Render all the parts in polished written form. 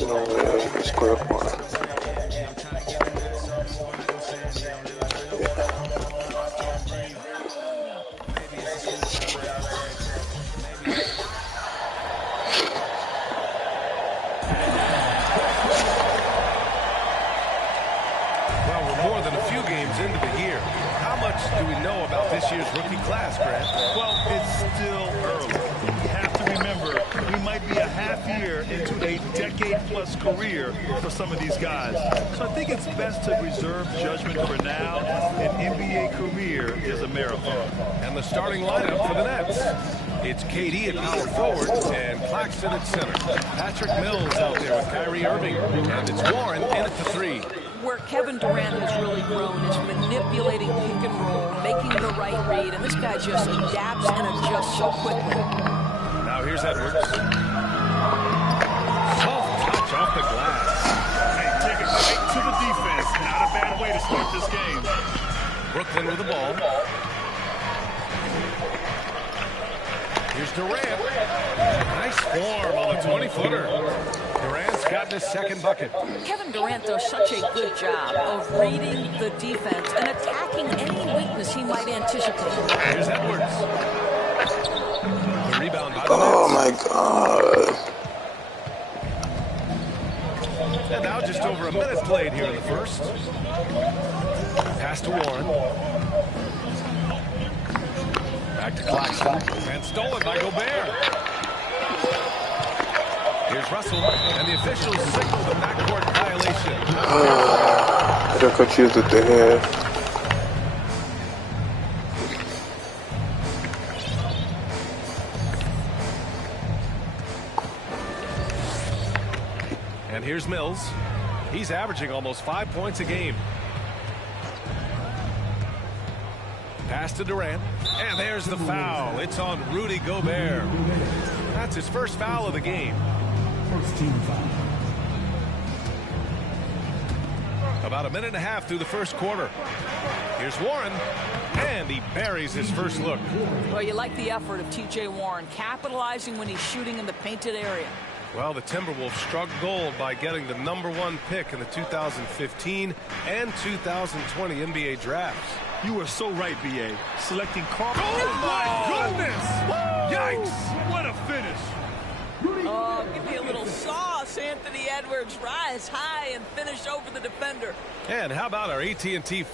No way, square one. Well, we're more than a few games into the year. How much do we know about this year's rookie class, Grant? Well, it's still early. You have to remember, we might be a half year into a decade-plus career for some of these guys. So I think it's best to reserve judgment for now. An NBA career is a marathon. And the starting lineup for the Nets. It's KD at power forward and Claxton at center. Patrick Mills out there with Kyrie Irving. And it's Warren in at the three. Where Kevin Durant has really grown is manipulating pick and roll, making the right read, and this guy just adapts and adjusts so quickly. Now here's Edwards. Soft touch off the glass. Hey, take it right to the defense. Not a bad way to start this game. Brooklyn with the ball. Here's Durant. Nice form on the 20-footer. Durant's gotten his second bucket. Kevin Durant does such a good job of reading the defense and attacking any weakness he might anticipate. Here's Edwards. The rebound by the Oh Nets. my God. And now just over a minute played here in the first. Pass to Warren. Back to Claxton. And stolen by Gobert. Here's Russell. And the officials signal the backcourt violation. I got confused with the hair. And here's Mills. He's averaging almost 5 points a game. Pass to Durant. And there's the foul. It's on Rudy Gobert. That's his first foul of the game. First team foul. About a minute and a half through the first quarter. Here's Warren. And he buries his first look. Well, you like the effort of T.J. Warren, capitalizing when he's shooting in the painted area. Well, the Timberwolves struck gold by getting the #1 pick in the 2015 and 2020 NBA drafts. You are so right, B.A. Selecting Carl. Oh, my goodness! Yikes! What a finish! Oh, give me a little sauce, Anthony Edwards. Rise high and finish over the defender. And how about our AT&T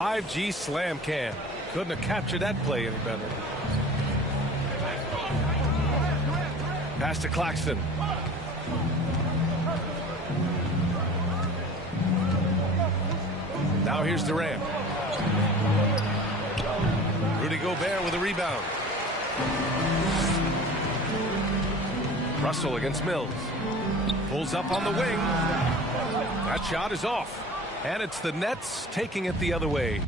5G slam can. Couldn't have captured that play any better. Pass to Claxton. Now here's Durant. Rudy Gobert with a rebound. Russell against Mills. Pulls up on the wing. That shot is off. And it's the Nets taking it the other way.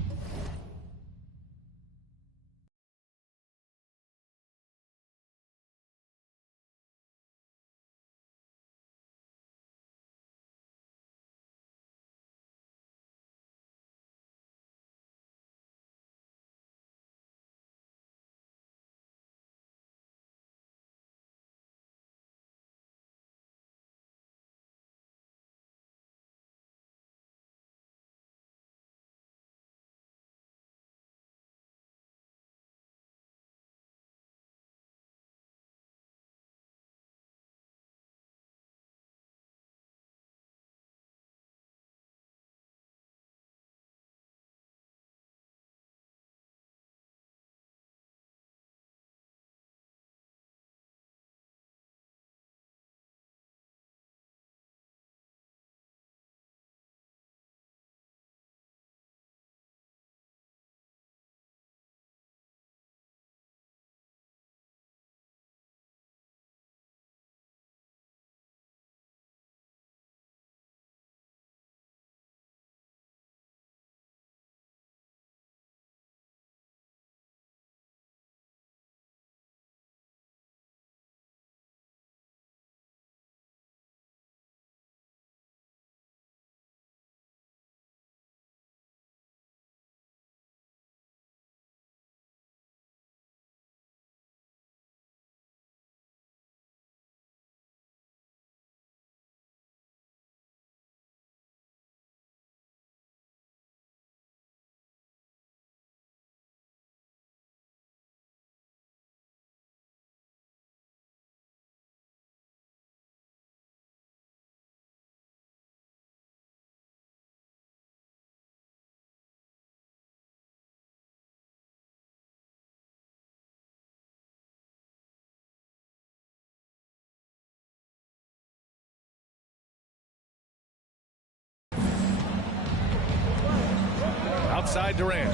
Outside Durant.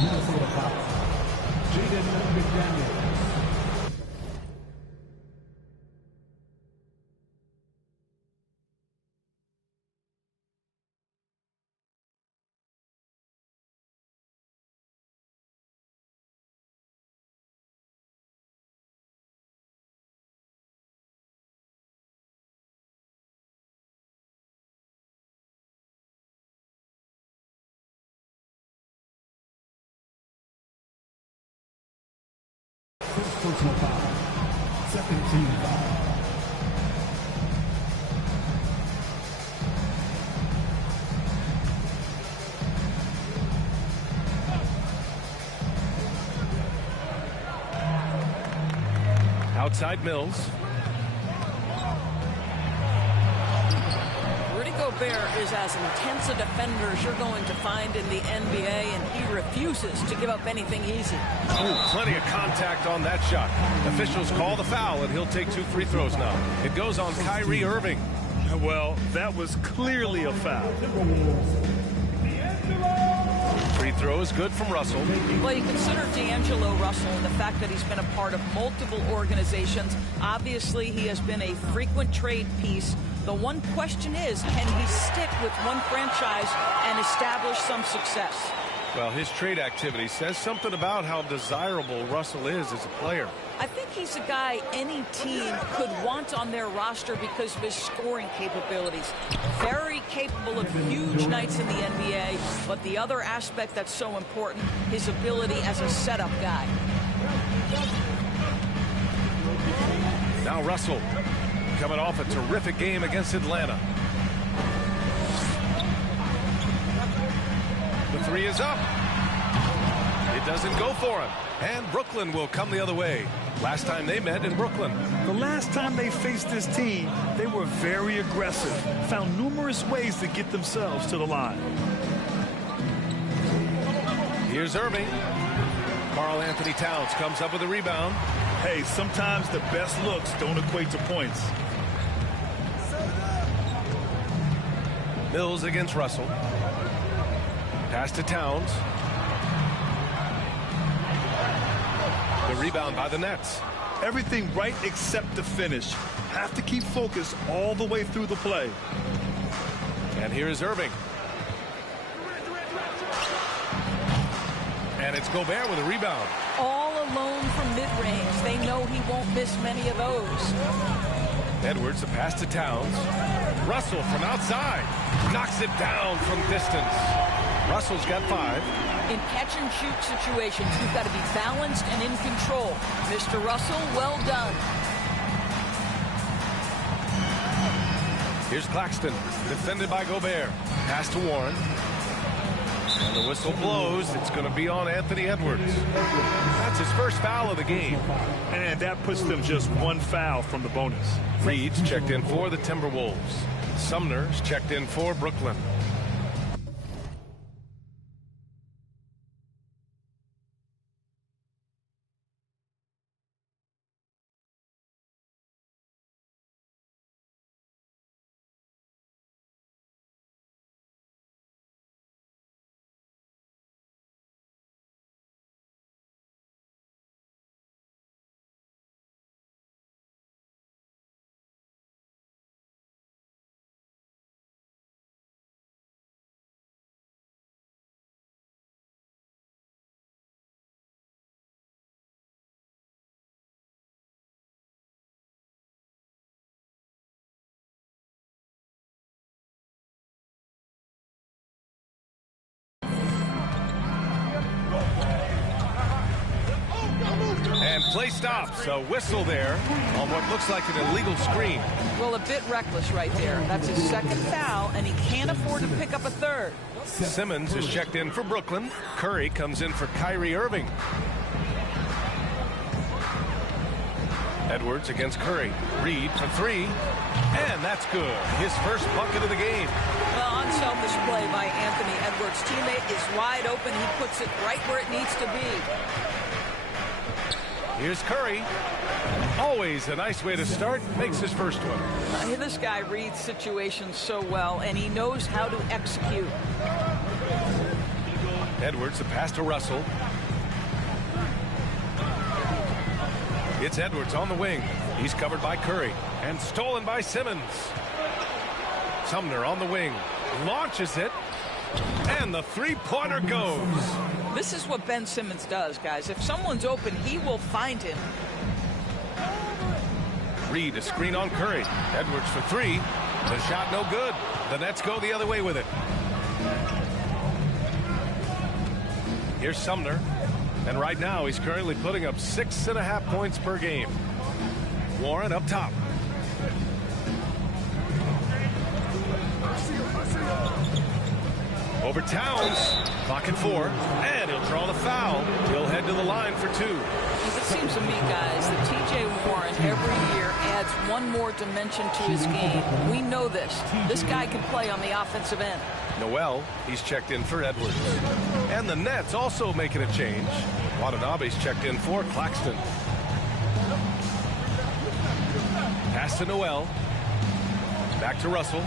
Minnesota foul. Jaden McDaniels. First personal foul. Second team foul. Outside Mills. Rudy Gobert is as intense a defender as you're going to find in the NBA, and he refuses to give up anything easy. Oh, plenty of contact on that shot. Officials call the foul, and he'll take 2 free throws now. It goes on Kyrie Irving. Well, that was clearly a foul. Free throw is good from Russell. Well, you consider D'Angelo Russell and the fact that he's been a part of multiple organizations. Obviously, he has been a frequent trade piece. The one question is, can he stick with one franchise and establish some success? Well, his trade activity says something about how desirable Russell is as a player. I think he's a guy any team could want on their roster because of his scoring capabilities. Very capable of huge nights in the NBA, but the other aspect that's so important, his ability as a setup guy. Now Russell, coming off a terrific game against Atlanta. The three is up. It doesn't go for him. And Brooklyn will come the other way. Last time they met in Brooklyn. The last time they faced this team, they were very aggressive, found numerous ways to get themselves to the line. Here's Irving. Karl Anthony Towns comes up with a rebound. Hey, sometimes the best looks don't equate to points. Mills against Russell. Pass to Towns. The rebound by the Nets. Everything right except the finish. Have to keep focused all the way through the play. And here is Irving. And it's Gobert with a rebound. All alone from mid-range. They know he won't miss many of those. Edwards, the pass to Towns. Russell from outside. Knocks it down from distance. Russell's got 5. In catch-and-shoot situations, you've got to be balanced and in control. Mr. Russell, well done. Here's Claxton, defended by Gobert. Pass to Warren. And the whistle blows. It's going to be on Anthony Edwards. That's his first foul of the game. And that puts them just 1 foul from the bonus. Reed's checked in for the Timberwolves. Sumner's checked in for Brooklyn. And play stops. A whistle there on what looks like an illegal screen. Well, a bit reckless right there. That's his second foul, and he can't afford to pick up a third. Simmons is checked in for Brooklyn. Curry comes in for Kyrie Irving. Edwards against Curry. Reed for 3. And that's good. His first bucket of the game. Well, unselfish play by Anthony Edwards. Teammate is wide open. He puts it right where it needs to be. Here's Curry. Always a nice way to start. Makes his first one. This guy reads situations so well, and he knows how to execute. Edwards, the pass to Russell. It's Edwards on the wing. He's covered by Curry and stolen by Simmons. Sumner on the wing. Launches it. And the three-pointer goes. This is what Ben Simmons does, guys. If someone's open, he will find him. Reed, a screen on Curry. Edwards for 3. The shot no good. The Nets go the other way with it. Here's Sumner. And right now, he's currently putting up 6.5 points per game. Warren up top. Over Towns. Clock at 4. And he'll draw the foul. He'll head to the line for 2. It seems to me, guys, that T.J. Warren every year adds one more dimension to his game. We know this. This guy can play on the offensive end. Noel, he's checked in for Edwards. And the Nets also making a change. Watanabe's checked in for Claxton. Pass to Noel. Back to Russell.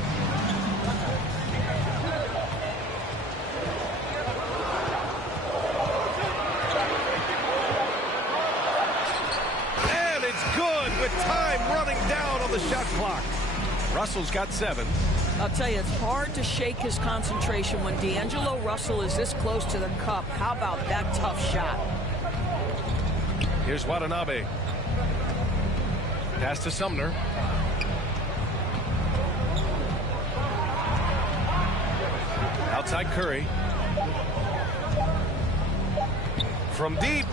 And it's good with time running down on the shot clock. Russell's got 7. I'll tell you, it's hard to shake his concentration when D'Angelo Russell is this close to the cup. How about that tough shot? Here's Watanabe. Pass to Sumner. Outside Curry. From deep.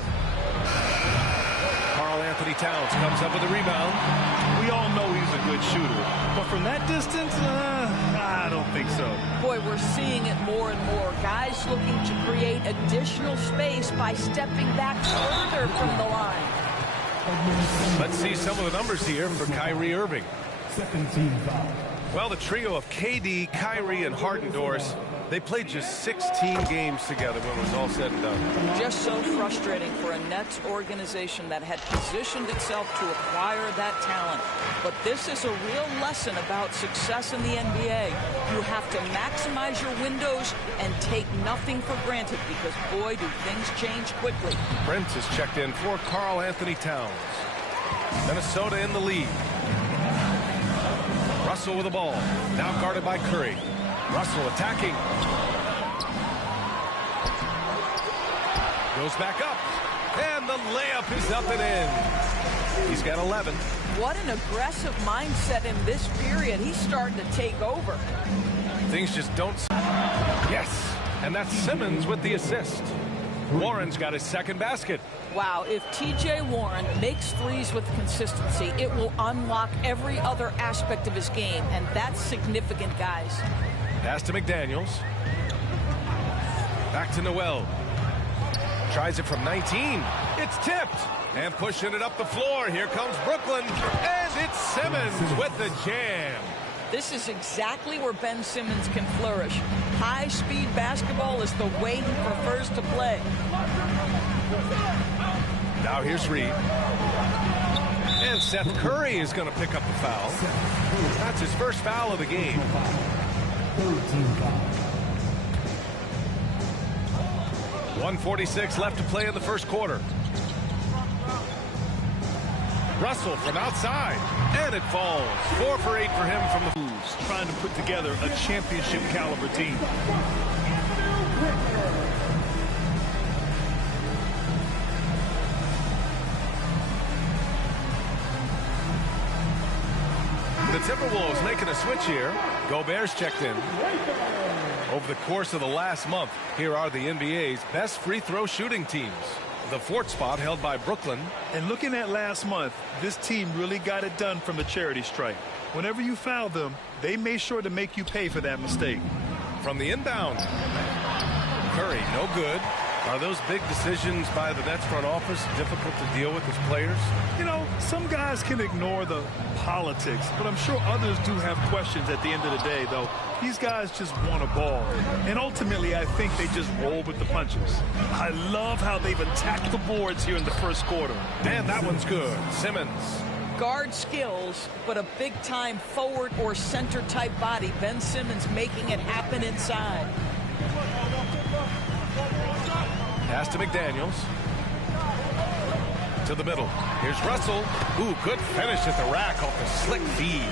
Karl Anthony Towns comes up with a rebound. We all know he's a good shooter, but from that distance, I don't think so. Boy, we're seeing it more and more. Guys looking to create additional space by stepping back further from the line. Let's see some of the numbers here for Kyrie Irving. Second team foul. Well, the trio of KD, Kyrie, and Harden-Dors, they played just 16 games together when it was all said and done. Just so frustrating for a Nets organization that had positioned itself to acquire that talent. But this is a real lesson about success in the NBA. You have to maximize your windows and take nothing for granted because, boy, do things change quickly. Prince is checked in for Karl Anthony Towns. Minnesota in the lead. Russell with the ball. Now guarded by Curry. Russell attacking. Goes back up. And the layup is up and in. He's got 11. What an aggressive mindset in this period. He's starting to take over. Things just don't... Yes. And that's Simmons with the assist. Warren's got his second basket. Wow, if TJ Warren makes threes with consistency, it will unlock every other aspect of his game, and that's significant, guys. Pass to McDaniels. Back to Noel. Tries it from 19. It's tipped. And pushing it up the floor. Here comes Brooklyn. And it's Simmons with the jam. This is exactly where Ben Simmons can flourish. High-speed basketball is the way he prefers to play. Now here's Reed. And Seth Curry is going to pick up the foul. That's his first foul of the game. Third team foul. 1:46 left to play in the first quarter. Russell from outside. And it falls. 4 for 8 for him from the moves. Trying to put together a championship caliber team. The Timberwolves making a switch here. Gobert's checked in. Over the course of the last month, here are the NBA's best free throw shooting teams. The fourth spot held by Brooklyn. And looking at last month, this team really got it done from the charity stripe. Whenever you foul them, they made sure to make you pay for that mistake. From the inbound. Curry, no good. Are those big decisions by the Nets front office difficult to deal with as players? You know, some guys can ignore the politics, but I'm sure others do have questions at the end of the day, though. These guys just want a ball. And ultimately, I think they just roll with the punches. I love how they've attacked the boards here in the first quarter. And that one's good. Simmons. Guard skills, but a big-time forward or center-type body. Ben Simmons making it happen inside. Pass to McDaniels. To the middle. Here's Russell. Ooh, good finish at the rack off the slick feed.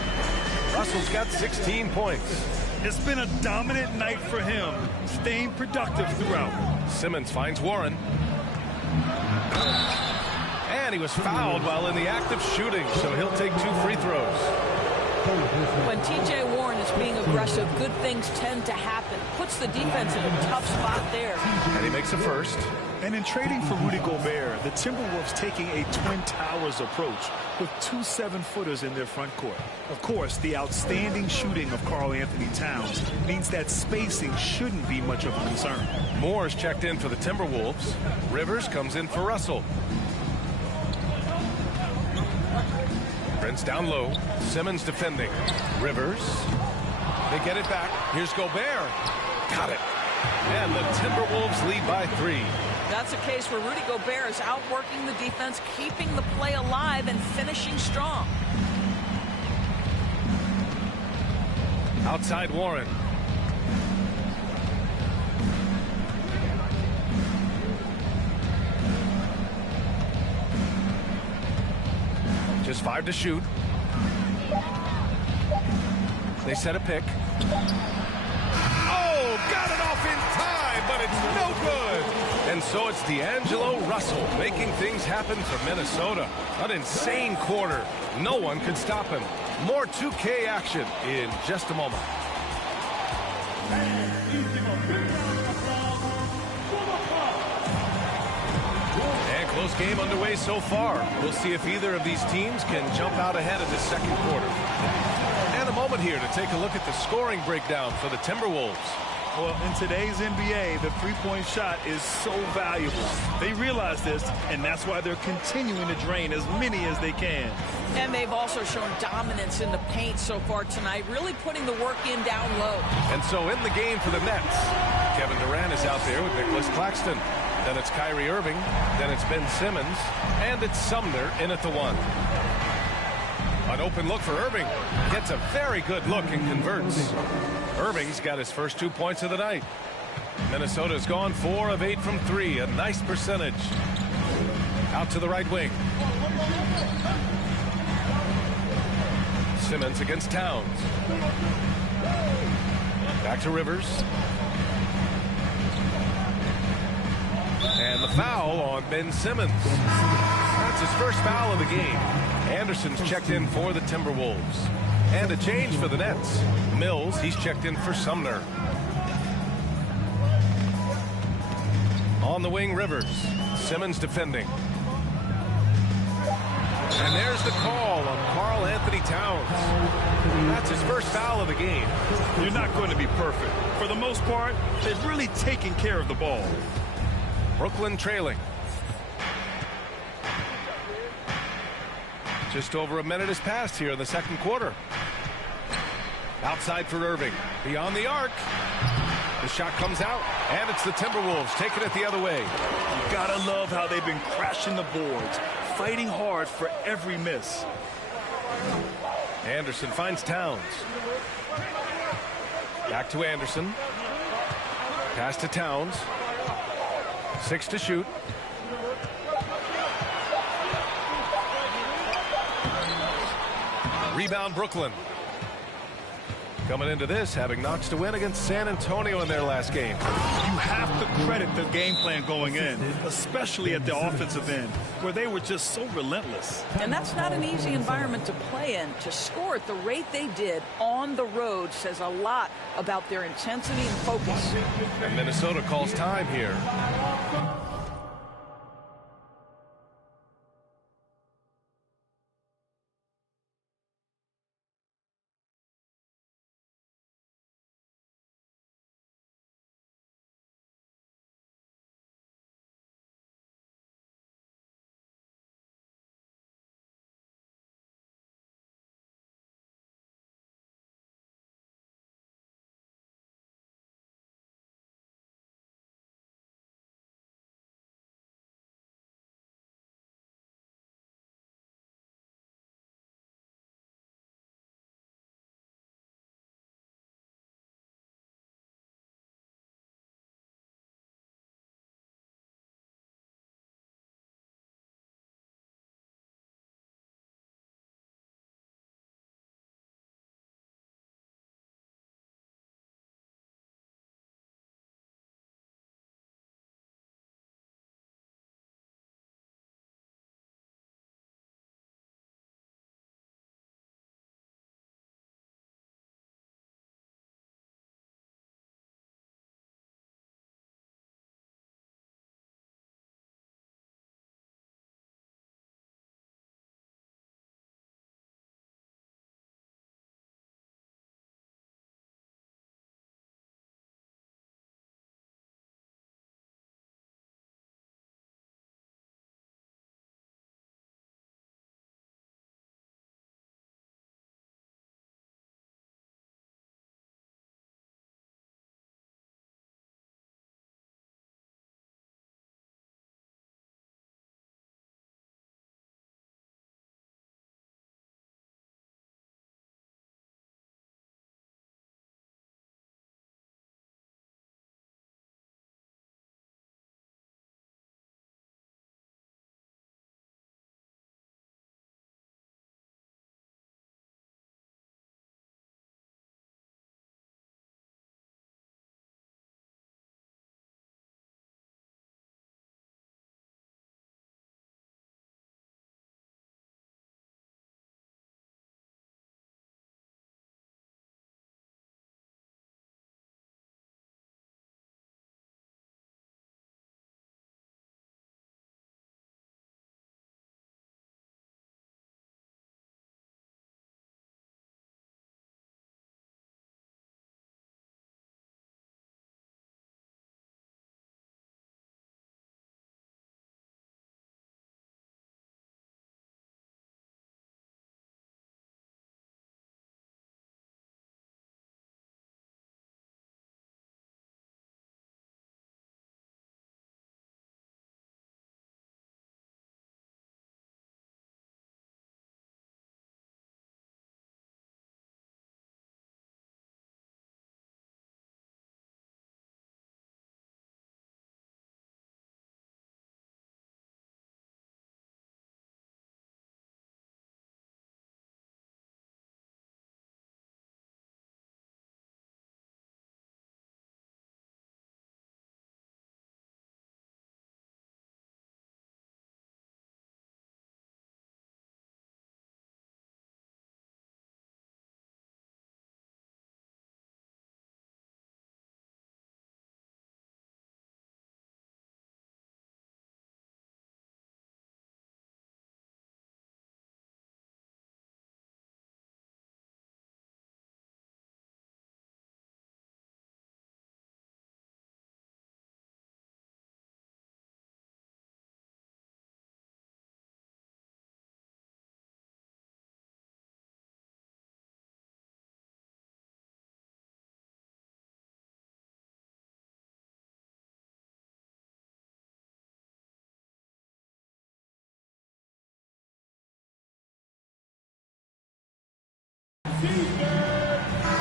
Russell's got 16 points. It's been a dominant night for him, staying productive throughout. Simmons finds Warren. And he was fouled while in the act of shooting, so he'll take 2 free throws. When TJ Warren is being aggressive, good things tend to happen. Puts the defense in a tough spot there. And he makes a first. And in trading for Rudy Gobert, the Timberwolves taking a Twin Towers approach with 2 7-footers in their front court. Of course, the outstanding shooting of Karl Anthony Towns means that spacing shouldn't be much of a concern. Moore's checked in for the Timberwolves. Rivers comes in for Russell. Prince down low. Simmons defending. Rivers. They get it back. Here's Gobert. Got it. And the Timberwolves lead by 3. That's a case where Rudy Gobert is outworking the defense, keeping the play alive and finishing strong. Outside Warren. Just 5 to shoot. They set a pick. Oh, got it off in time, but it's no good. And so it's D'Angelo Russell making things happen for Minnesota. An insane quarter. No one could stop him. More 2K action in just a moment. And close game underway so far. We'll see if either of these teams can jump out ahead in the second quarter. And a moment here to take a look at the scoring breakdown for the Timberwolves. Well, in today's NBA, the three-point shot is so valuable. They realize this, and that's why they're continuing to drain as many as they can. And they've also shown dominance in the paint so far tonight, really putting the work in down low. And so in the game for the Nets, Kevin Durant is out there with Nicholas Claxton. Then it's Kyrie Irving. Then it's Ben Simmons. And it's Sumner in at the 1. An open look for Irving. Gets a very good look and converts. Irving's got his first 2 points of the night. Minnesota's gone 4 of 8 from 3. A nice percentage. Out to the right wing. Simmons against Towns. Back to Rivers. And the foul on Ben Simmons. That's his first foul of the game. Anderson's checked in for the Timberwolves. And a change for the Nets. Mills, he's checked in for Sumner. On the wing, Rivers. Simmons defending. And there's the call on Karl Anthony Towns. That's his first foul of the game. You're not going to be perfect. For the most part, they've really taken care of the ball. Brooklyn trailing. Just over a minute has passed here in the second quarter. Outside for Irving. Beyond the arc. The shot comes out, and it's the Timberwolves taking it the other way. You gotta love how they've been crashing the boards, fighting hard for every miss. Anderson finds Towns. Back to Anderson. Pass to Towns. 6 to shoot. Rebound Brooklyn. Coming into this, having notched a win against San Antonio in their last game. You have to credit the game plan going in, especially at the offensive end, where they were just so relentless. And that's not an easy environment to play in. To score at the rate they did on the road says a lot about their intensity and focus. And Minnesota calls time here.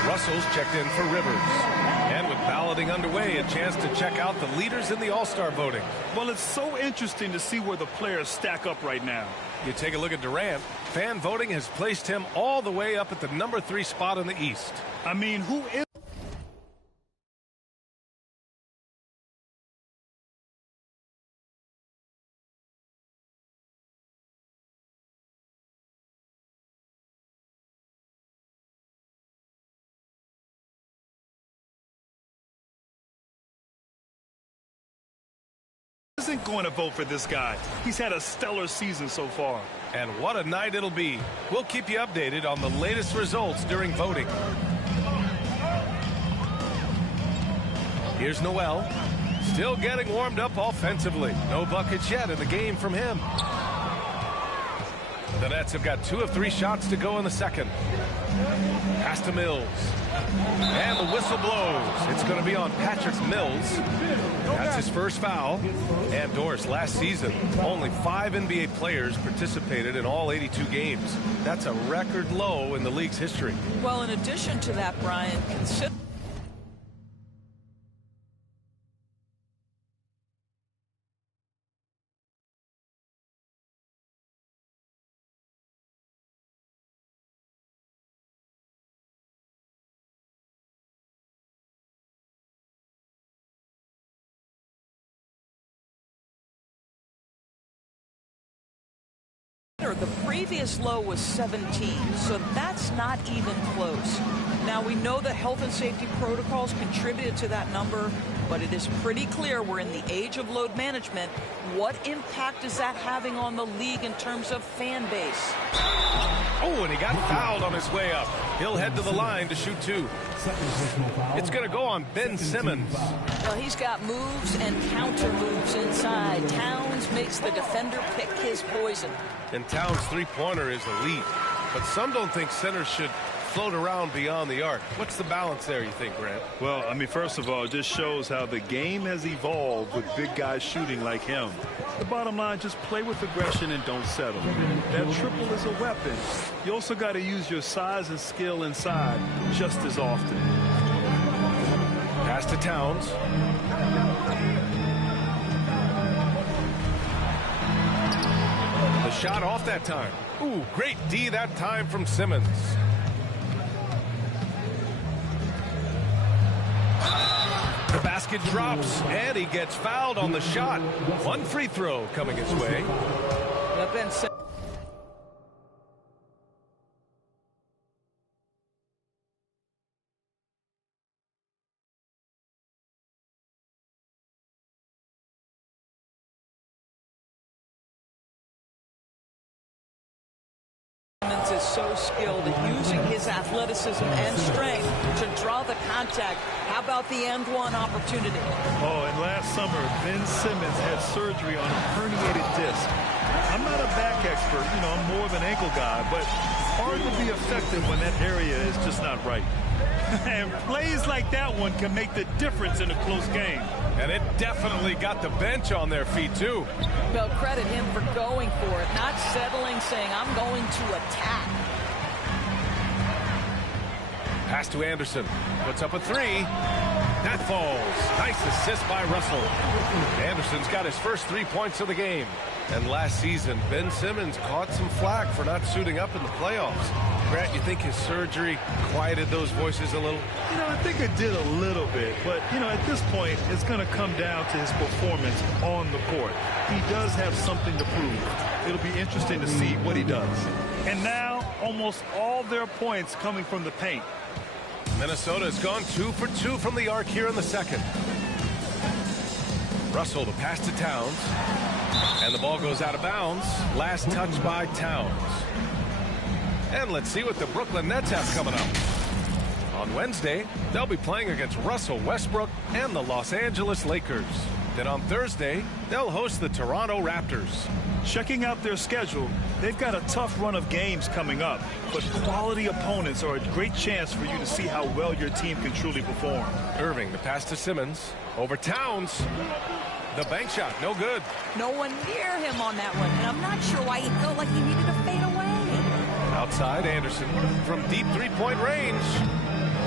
Russell's checked in for Rivers. And with balloting underway, a chance to check out the leaders in the All-Star voting. Well, it's so interesting to see where the players stack up right now. You take a look at Durant. Fan voting has placed him all the way up at the number 3 spot in the East. I mean, who is... isn't going to vote for this guy? He's had a stellar season so far. And what a night it'll be. We'll keep you updated on the latest results during voting. Here's Noel. Still getting warmed up offensively. No buckets yet in the game from him. The Nets have got 2 of 3 shots to go in the second. Pass to Mills. And the whistle blows. It's going to be on Patrick Mills. That's his first foul. And Doris, last season, only 5 NBA players participated in all 82 games. That's a record low in the league's history. Well, in addition to that, Brian, consider... the previous low was 17, so that's not even close. Now, we know that health and safety protocols contributed to that number, but it is pretty clear we're in the age of load management. What impact is that having on the league in terms of fan base? Oh, and he got fouled on his way up. He'll head to the line to shoot 2. It's going to go on Ben Simmons. Well, he's got moves and counter moves inside. Towns makes the defender pick his poison. And Towns' three-pointer is elite. But some don't think centers should float around beyond the arc. What's the balance there, you think, Grant? Well, I mean, first of all, it just shows how the game has evolved with big guys shooting like him. The bottom line, just play with aggression and don't settle. That triple is a weapon. You also got to use your size and skill inside just as often. Pass to Towns. The shot off that time. Ooh, great D that time from Simmons. The basket drops, and he gets fouled on the shot. 1 free throw coming his way. Is so skilled at using his athleticism and strength to draw the contact. How about the end one opportunity? Oh, and last summer, Ben Simmons had surgery on a herniated disc. I'm not a back expert, you know, I'm more of an ankle guy, but hard to be effective when that area is just not right. And plays like that one can make the difference in a close game. And it definitely got the bench on their feet, too. Well, credit him for going for it, not settling, saying, I'm going to attack. Pass to Anderson. Puts up a 3. That falls. Nice assist by Russell. Anderson's got his first 3 points of the game. And last season, Ben Simmons caught some flack for not suiting up in the playoffs. Grant, you think his surgery quieted those voices a little? You know, I think it did a little bit. But, you know, at this point, it's going to come down to his performance on the court. He does have something to prove. It'll be interesting to see what he does. And now, almost all their points coming from the paint. Minnesota has gone 2 for 2 from the arc here in the second. Russell to pass to Towns. And the ball goes out of bounds. Last touch by Towns. And let's see what the Brooklyn Nets have coming up. On Wednesday, they'll be playing against Russell Westbrook and the Los Angeles Lakers. Then on Thursday, they'll host the Toronto Raptors. Checking out their schedule, they've got a tough run of games coming up, but quality opponents are a great chance for you to see how well your team can truly perform. Irving, the pass to Simmons. Over Towns. The bank shot, no good. No one near him on that one, and I'm not sure why he felt like he needed to fade away. Outside, Anderson from deep three-point range.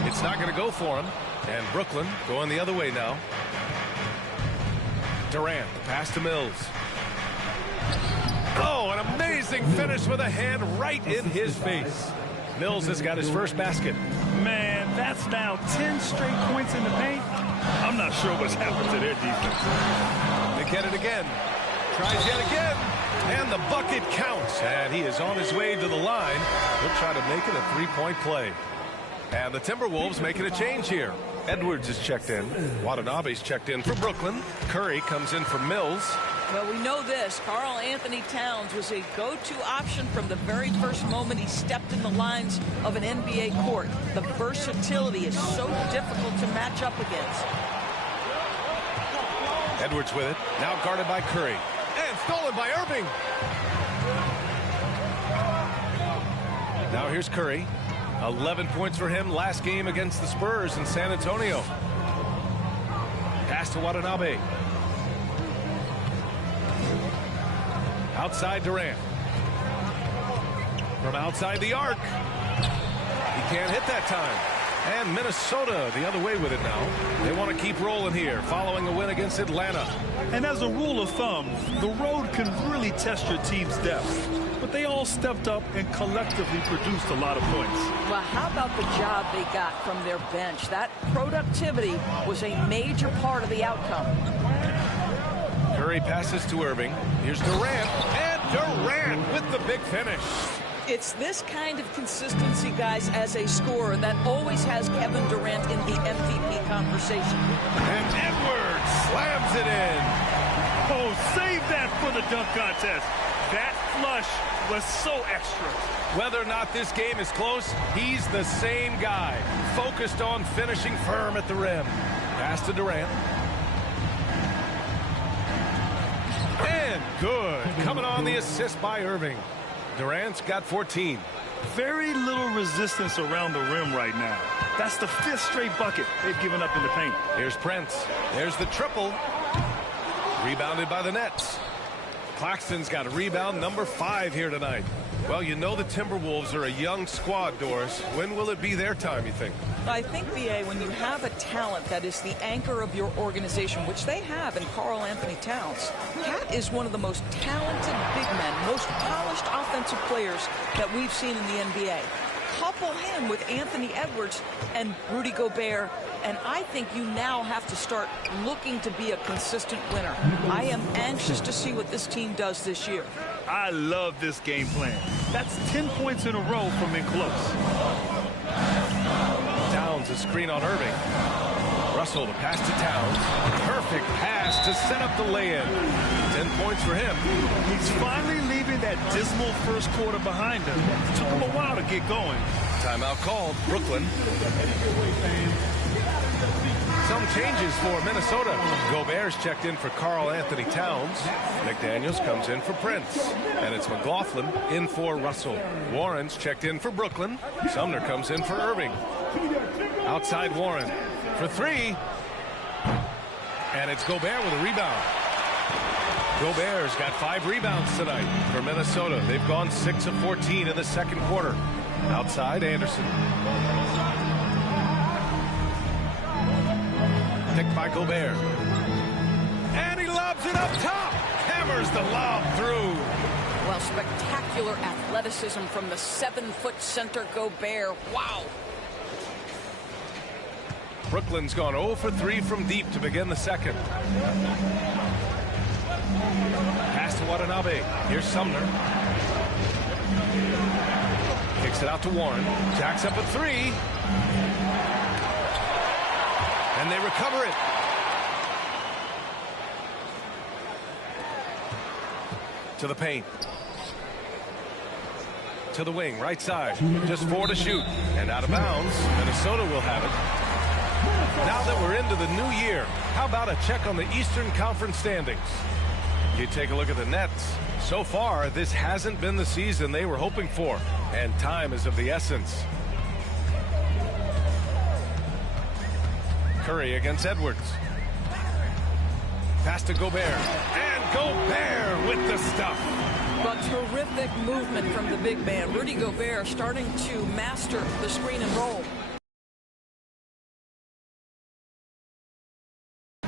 It's not going to go for him. And Brooklyn going the other way now. Durant, the pass to Mills. Oh, an amazing finish with a hand right in his face. Mills has got his first basket. Man, that's now 10 straight points in the paint. I'm not sure what's happened to their defense. They get it again. Tries yet again. And the bucket counts. And he is on his way to the line. He'll try to make it a three-point play. And the Timberwolves making a change here. Edwards is checked in. Watanabe's checked in for Brooklyn. Curry comes in for Mills. Well, we know this. Karl Anthony Towns was a go-to option from the very first moment he stepped in the lines of an NBA court. The versatility is so difficult to match up against. Edwards with it. Now guarded by Curry. And stolen by Irving. Now here's Curry. 11 points for him last game against the Spurs in San Antonio. Pass to Watanabe. Outside Durant. From outside the arc. He can't hit that time. And Minnesota the other way with it now. They want to keep rolling here following a win against Atlanta. And as a rule of thumb, the road can really test your team's depth. But they all stepped up and collectively produced a lot of points. Well, how about the job they got from their bench? That productivity was a major part of the outcome. Curry passes to Irving. Here's Durant. And Durant with the big finish. It's this kind of consistency, guys, as a scorer that always has Kevin Durant in the MVP conversation. And Edwards slams it in. Oh, save that for the dunk contest. That flush was so extra. Whether or not this game is close, he's the same guy. Focused on finishing firm at the rim. Pass to Durant. And good. Coming on the assist by Irving. Durant's got 14. Very little resistance around the rim right now. That's the 5th straight bucket they've given up in the paint. Here's Prince. There's the triple. Rebounded by the Nets. Claxton's got a rebound number 5 here tonight. Well, you know the Timberwolves are a young squad, Doris. When will it be their time, you think? I think, B.A., when you have a talent that is the anchor of your organization, which they have in Karl Anthony Towns, Cat is one of the most talented big men, most polished offensive players that we've seen in the NBA. Couple him with Anthony Edwards and Rudy Gobert, and I think you now have to start looking to be a consistent winner. I am anxious to see what this team does this year. I love this game plan. That's 10 points in a row from in close. Towns a screen on Irving. Russell the pass to Towns. Perfect pass to set up the lay-in. 10 points for him. He's finally leaving that dismal first quarter behind him. It took him a while to get going. Timeout called. Brooklyn. Some changes for Minnesota. Gobert's checked in for Karl Anthony Towns. McDaniels comes in for Prince. And it's McLaughlin in for Russell. Warren's checked in for Brooklyn. Sumner comes in for Irving. Outside Warren for 3. And it's Gobert with a rebound. Gobert's got 5 rebounds tonight for Minnesota. They've gone 6 of 14 in the second quarter. Outside Anderson. Picked by Gobert. And he lobs it up top. Hammers the lob through. Well, spectacular athleticism from the 7-foot center Gobert. Wow. Brooklyn's gone 0 for 3 from deep to begin the second. Pass to Watanabe. Here's Sumner. Kicks it out to Warren. Jacks up a 3. And they recover it. To the paint. To the wing, right side. Just 4 to shoot. And out of bounds. Minnesota will have it. Now that we're into the new year, how about a check on the Eastern Conference standings? You take a look at the Nets. So far, this hasn't been the season they were hoping for. And time is of the essence. Curry against Edwards. Pass to Gobert. And Gobert with the stuff. But terrific movement from the big man. Rudy Gobert starting to master the screen and roll.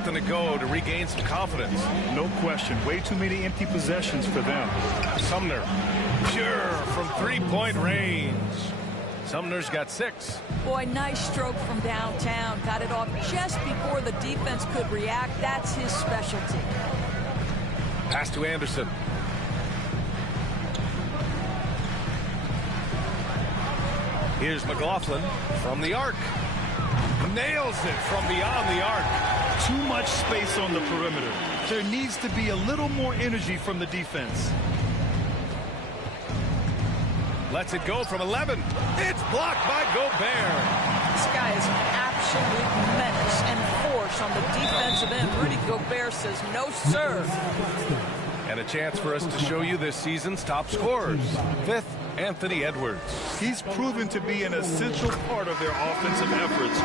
To go to regain some confidence. No question. Way too many empty possessions for them. Sumner, pure from three-point range. Sumner's got 6. Boy, nice stroke from downtown. Got it off just before the defense could react. That's his specialty. Pass to Anderson. Here's McLaughlin from the arc. Nails it from beyond the arc. Too much space on the perimeter. There needs to be a little more energy from the defense. Lets it go from 11. It's blocked by Gobert. This guy is an absolute menace and force on the defensive end. Rudy Gobert says no, sir. And a chance for us to show you this season's top scorers. 5th, Anthony Edwards. He's proven to be an essential part of their offensive efforts,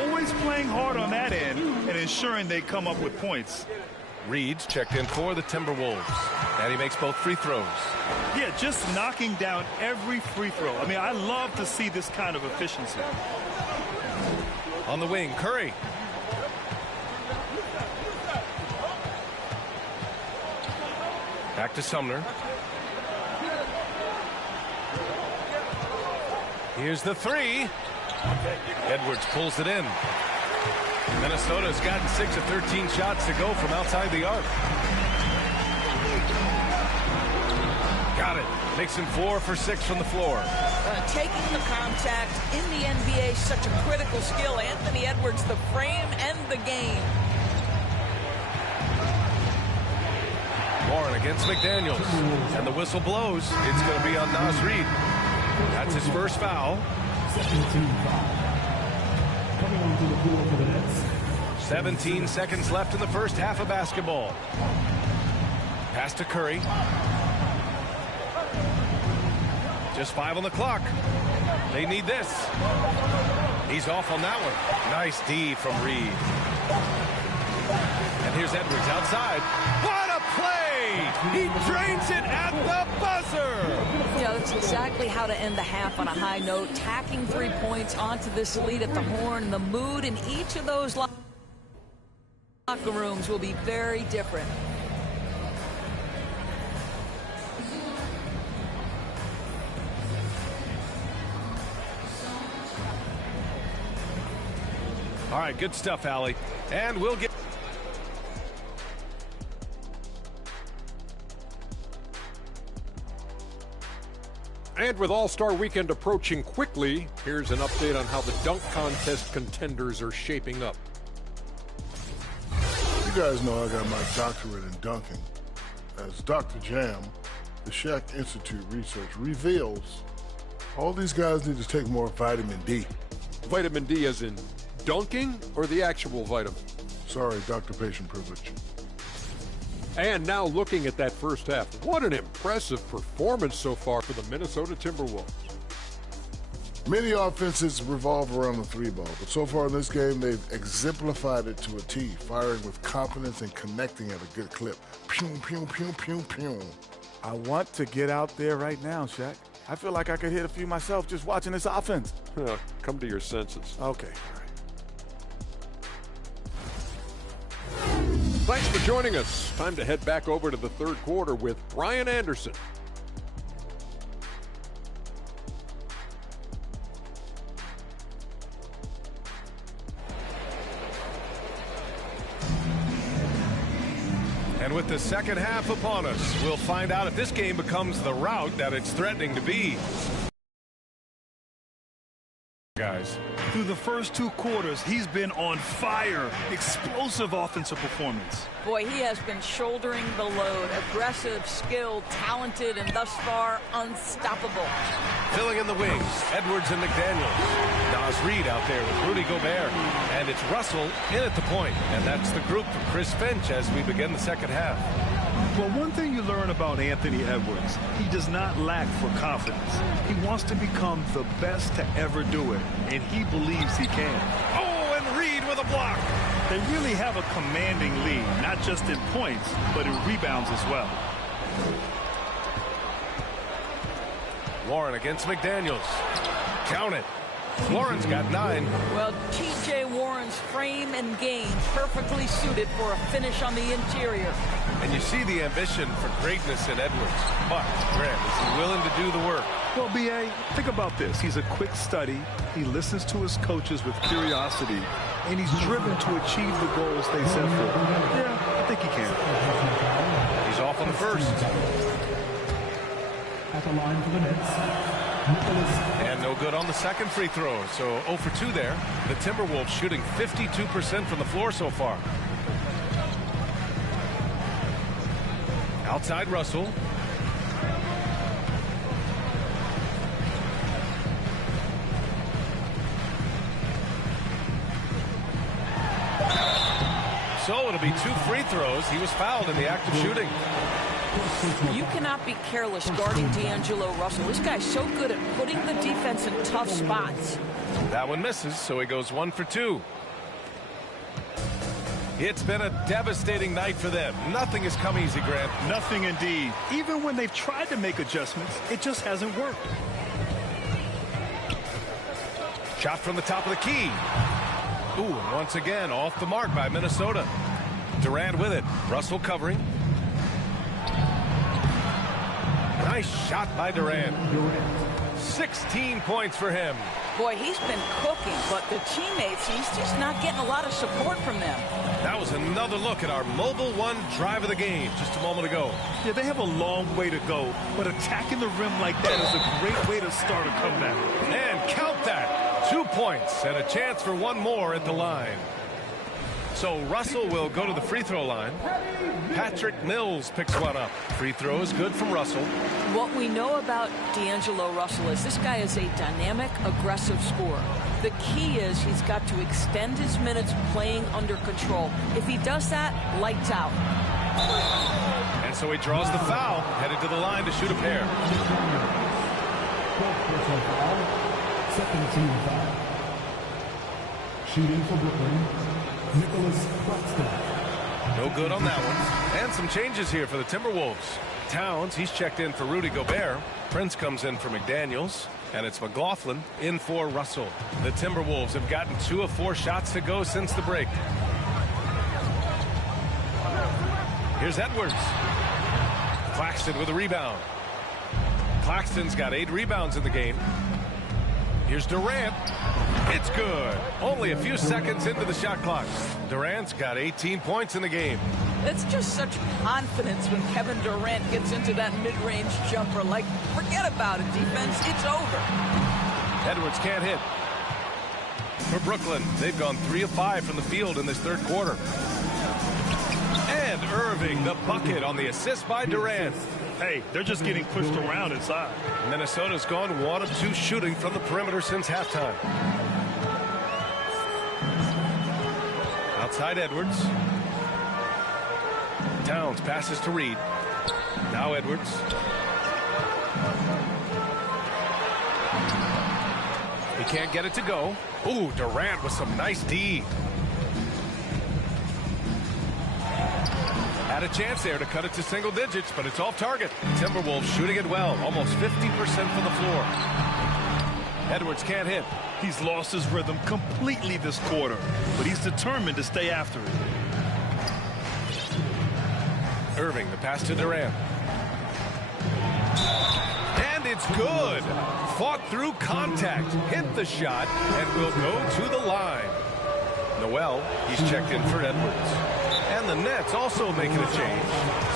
always playing hard on that end and ensuring they come up with points. Reed's checked in for the Timberwolves, and he makes both free throws. Yeah, just knocking down every free throw. I mean, I love to see this kind of efficiency. On the wing, Curry. Back to Sumner. Here's the 3. Edwards pulls it in. Minnesota's gotten 6 of 13 shots to go from outside the arc. Got it. Makes him 4 for 6 from the floor. Taking the contact in the NBA is such a critical skill. Anthony Edwards, the frame and the game. Warren against McDaniels. And the whistle blows. It's going to be on Naz Reid. That's his first foul. Second team foul. Coming onto the floor for the Nets. 17 seconds left in the first half of basketball. Pass to Curry. Just 5 on the clock. They need this. He's off on that one. Nice D from Reed. And here's Edwards outside. What a play! He drains it at the buzzer! You know, that's exactly how to end the half on a high note. Tacking 3 points onto this lead at the horn. The mood in each of those locker rooms will be very different. All right, good stuff, Allie. And we'll get... And with All-Star Weekend approaching quickly, here's an update on how the dunk contest contenders are shaping up. You guys know I got my doctorate in dunking. As Dr. Jam, the Shaq Institute research reveals, all these guys need to take more vitamin D. Vitamin D as in dunking or the actual vitamin? Sorry, doctor-patient privilege. And now looking at that first half, what an impressive performance so far for the Minnesota Timberwolves. Many offenses revolve around the 3-ball, but so far in this game, they've exemplified it to a T, firing with confidence and connecting at a good clip. Pew, pew, pew, pew, pew. I want to get out there right now, Shaq. I feel like I could hit a few myself just watching this offense. Come to your senses. Okay, all right. Thanks for joining us. Time to head back over to the third quarter with Brian Anderson. And with the second half upon us, we'll find out if this game becomes the rout that it's threatening to be. Guys. Through the first 2 quarters, he's been on fire. Explosive offensive performance. Boy, he has been shouldering the load. Aggressive, skilled, talented, and thus far unstoppable. Filling in the wings, Edwards and McDaniels. Naz Reid out there with Rudy Gobert. And it's Russell in at the point. And that's the group for Chris Finch as we begin the second half. Well, one thing you learn about Anthony Edwards, he does not lack for confidence. He wants to become the best to ever do it, and he believes he can. Oh, and Reid with a block. They really have a commanding lead, not just in points, but in rebounds as well. Warren against McDaniels. Count it. Warren's got 9. Well, T.J. Warren's frame and game perfectly suited for a finish on the interior. And you see the ambition for greatness in Edwards. But, Grant, is he willing to do the work? Well, B.A., think about this. He's a quick study. He listens to his coaches with curiosity. And he's driven to achieve the goals they set for him. Yeah, I think he can. He's off on the first. At the line for the Nets, Nicholas. And no good on the second free throw. So 0 for 2 there. The Timberwolves shooting 52% from the floor so far. Outside Russell. So it'll be 2 free throws. He was fouled in the act of shooting. You cannot be careless guarding D'Angelo Russell. This guy's so good at putting the defense in tough spots. That one misses, so he goes 1 for 2. It's been a devastating night for them. Nothing has come easy, Grant. Nothing indeed. Even when they've tried to make adjustments, it just hasn't worked. Shot from the top of the key. Ooh, and once again, off the mark by Minnesota. Durant with it. Russell covering. Nice shot by Durant. 16 points for him. Boy, he's been cooking, but the teammates, he's just not getting a lot of support from them. That was another look at our Mobile One drive of the game just a moment ago. Yeah, they have a long way to go, but attacking the rim like that is a great way to start a comeback. And count that. 2 points and a chance for one more at the line. So Russell will go to the free throw line. Patrick Mills picks one up. Free throw is good from Russell. What we know about D'Angelo Russell is this guy is a dynamic, aggressive scorer. The key is he's got to extend his minutes playing under control. If he does that, lights out. And so he draws the foul, headed to the line to shoot a pair. Second team foul. Shooting for Brooklyn, Nicholas Claxton. No good on that one. And some changes here for the Timberwolves. Towns, he's checked in for Rudy Gobert. Prince comes in for McDaniels. And it's McLaughlin in for Russell. The Timberwolves have gotten 2 of 4 shots to go since the break. Here's Edwards. Claxton with a rebound. Claxton's got 8 rebounds in the game. Here's Durant. It's good. Only a few seconds into the shot clock. Durant's got 18 points in the game. It's just such confidence when Kevin Durant gets into that mid-range jumper. Like, forget about it, defense. It's over. Edwards can't hit. For Brooklyn, they've gone 3 of 5 from the field in this third quarter. And Irving, the bucket on the assist by Durant. Hey, they're just getting pushed around inside. Minnesota's gone 1 of 2 shooting from the perimeter since halftime. Outside Edwards. Towns passes to Reed. Now Edwards. He can't get it to go. Ooh, Durant with some nice D. Had a chance there to cut it to single digits, but it's off target. Timberwolves shooting it well, almost 50% from the floor. Edwards can't hit. He's lost his rhythm completely this quarter, but he's determined to stay after it. Irving, the pass to Durant. And it's good. Fought through contact, hit the shot, and will go to the line. Noel, he's checked in for Edwards. And the Nets also making a change.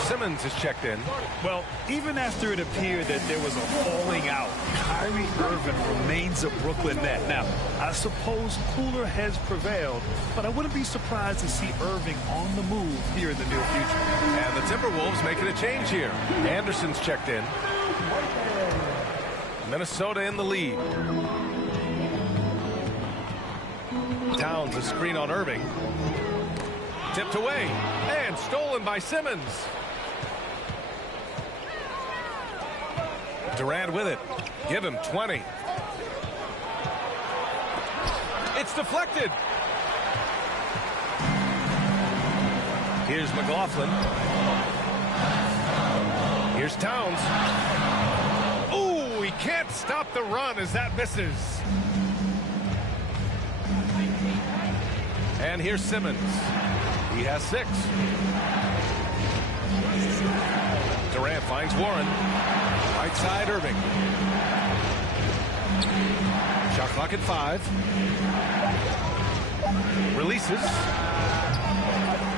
Simmons is checked in. Well, even after it appeared that there was a falling out, Kyrie Irving remains a Brooklyn Net. Now, I suppose cooler heads prevailed, but I wouldn't be surprised to see Irving on the move here in the near future. And the Timberwolves making a change here. Anderson's checked in. Minnesota in the lead. Towns a screen on Irving. Tipped away and stolen by Simmons. Durant with it. Give him 20. It's deflected. Here's McLaughlin. Here's Towns. Ooh, he can't stop the run as that misses. And here's Simmons. He has 6. Durant finds Warren. Right side, Irving. Shot clock at 5. Releases.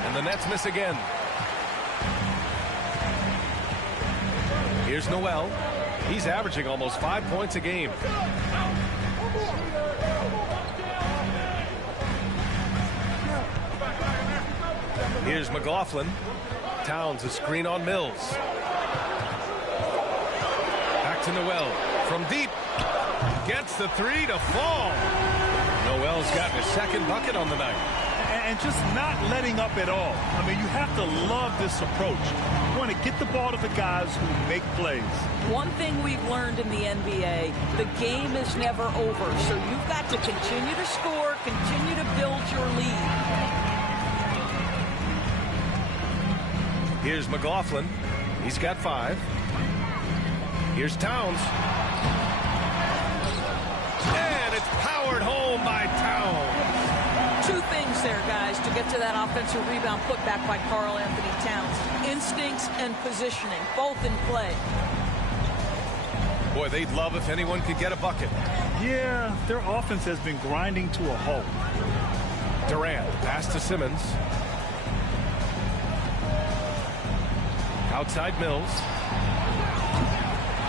And the Nets miss again. Here's Noel. He's averaging almost 5 points a game. Here's McLaughlin. Towns a screen on Mills. Back to Noel. From deep. Gets the 3 to fall. Noel's gotten his 2nd bucket on the night. And just not letting up at all. I mean, you have to love this approach. You want to get the ball to the guys who make plays. One thing we've learned in the NBA, the game is never over. So you've got to continue to score, continue to build your lead. Here's McLaughlin. He's got 5. Here's Towns. And it's powered home by Towns. 2 things there, guys, to get to that offensive rebound put back by Karl-Anthony Towns. Instincts and positioning, both in play. Boy, they'd love if anyone could get a bucket. Yeah, their offense has been grinding to a halt. Durant, pass to Simmons. Outside Mills.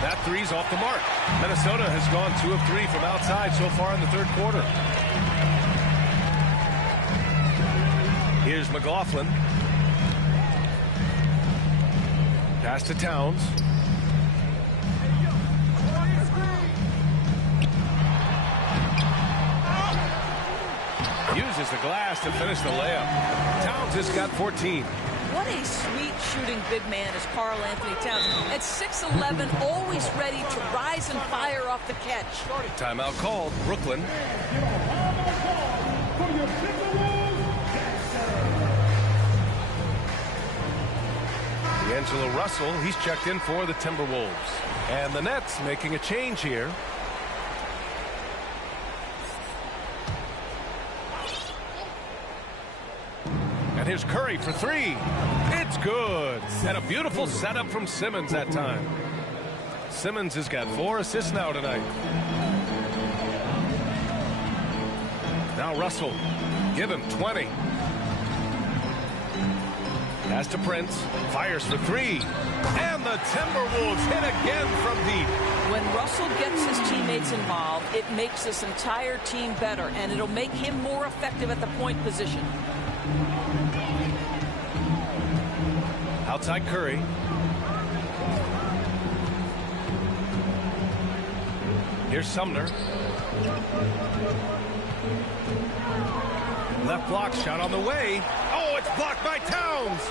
That 3's off the mark. Minnesota has gone 2 of 3 from outside so far in the 3rd quarter. Here's McLaughlin. Pass to Towns. Uses the glass to finish the layup. Towns has got 14. What a sweet shooting big man is Karl-Anthony Towns. At 6'11", always ready to rise and fire off the catch. Timeout called. Brooklyn. D'Angelo Russell, he's checked in for the Timberwolves. And the Nets making a change here. And here's Curry for 3. It's good. And a beautiful setup from Simmons that time. Simmons has got 4 assists now tonight. Now Russell. Give him 20. Pass to Prince. Fires for 3. And the Timberwolves hit again from deep. When Russell gets his teammates involved, it makes this entire team better, and it'll make him more effective at the point position. Outside Curry. Here's Sumner. Left block shot on the way. Oh, it's blocked by Towns.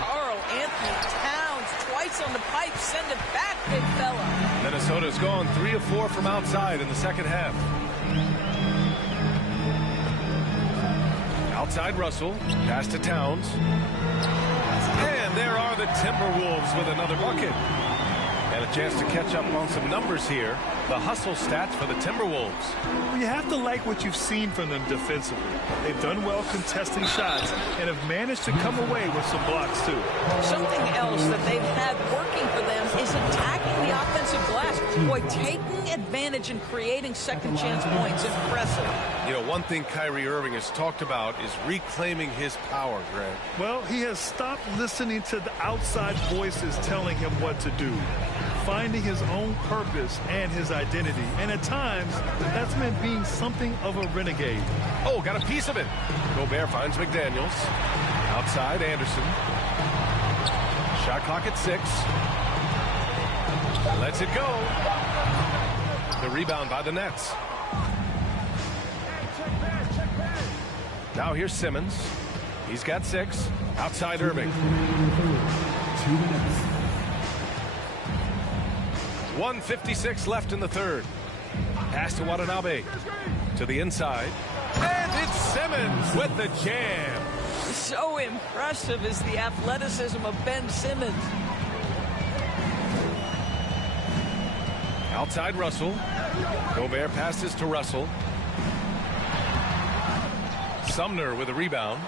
Karl-Anthony Towns twice on the pipe. Send it back, big fella. Minnesota's gone 3 of 4 from outside in the 2nd half. Outside Russell. Pass to Towns. And there are the Timberwolves with another bucket. And a chance to catch up on some numbers here. The hustle stats for the Timberwolves. Well, you have to like what you've seen from them defensively. They've done well contesting shots and have managed to come away with some blocks, too. Something else that they've had working for them is attacking the offensive glass. Boy, taking advantage and creating second chance points. Impressive. You know, one thing Kyrie Irving has talked about is reclaiming his power, Greg. Well, he has stopped listening to the outside voices telling him what to do. Finding his own purpose and his identity. And at times, that's meant being something of a renegade. Oh, got a piece of it. Gobert finds McDaniels. Outside, Anderson. Shot clock at 6. Lets it go. The rebound by the Nets. Now here's Simmons. He's got 6. Outside Irving. 1:56 left in the 3rd. Pass to Watanabe. To the inside. And it's Simmons with the jam. So impressive is the athleticism of Ben Simmons. Outside Russell. Gobert passes to Russell. Sumner with a rebound.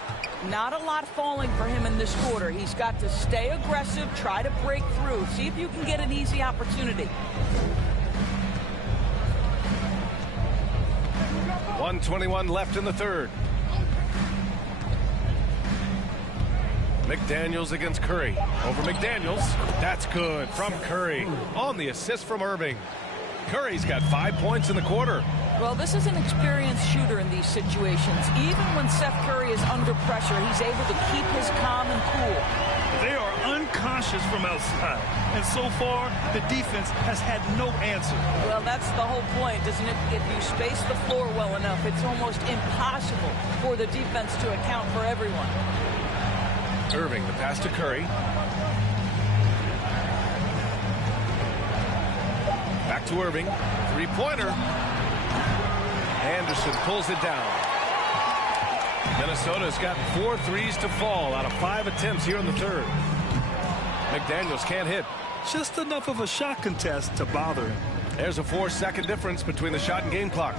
Not a lot falling for him in this quarter. He's got to stay aggressive, try to break through. See if you can get an easy opportunity. 1:21 left in the third. McDaniels against Curry. Over McDaniels. That's good from Curry. On the assist from Irving. Curry's got 5 points in the quarter. Well, this is an experienced shooter in these situations. Even when Seth Curry is under pressure, he's able to keep his calm and cool. They are unconscious from outside. And so far, the defense has had no answer. Well, that's the whole point, isn't it? If you space the floor well enough, it's almost impossible for the defense to account for everyone. Irving, the pass to Curry. Back to Irving. Three-pointer. Anderson pulls it down. Minnesota's got 4 threes to fall out of 5 attempts here in the third. McDaniels can't hit. Just enough of a shot contest to bother him. There's a 4-second difference between the shot and game clock.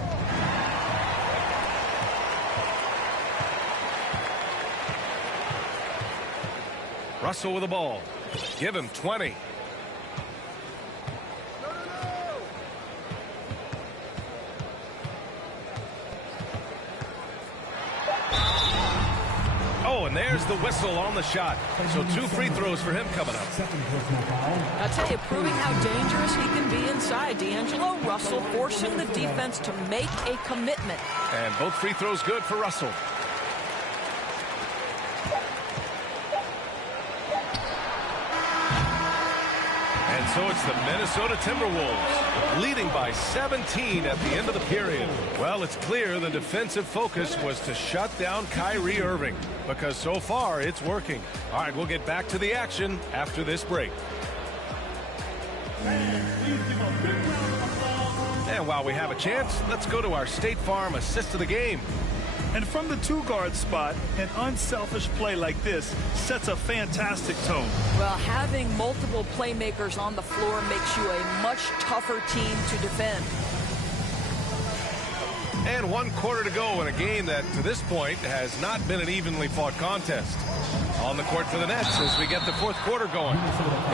Russell with the ball. Give him 20. Oh, and there's the whistle on the shot. So 2 free throws for him coming up. I'll tell you, proving how dangerous he can be inside. D'Angelo Russell forcing the defense to make a commitment. And both free throws good for Russell. And so it's the Minnesota Timberwolves leading by 17 at the end of the period. Well, it's clear the defensive focus was to shut down Kyrie Irving because so far it's working. All right, we'll get back to the action after this break. And while we have a chance, let's go to our State Farm assist of the game. And from the 2-guard spot, an unselfish play like this sets a fantastic tone. Well, having multiple playmakers on the floor makes you a much tougher team to defend. And 1 quarter to go in a game that, to this point, has not been an evenly fought contest. On the court for the Nets as we get the 4th quarter going.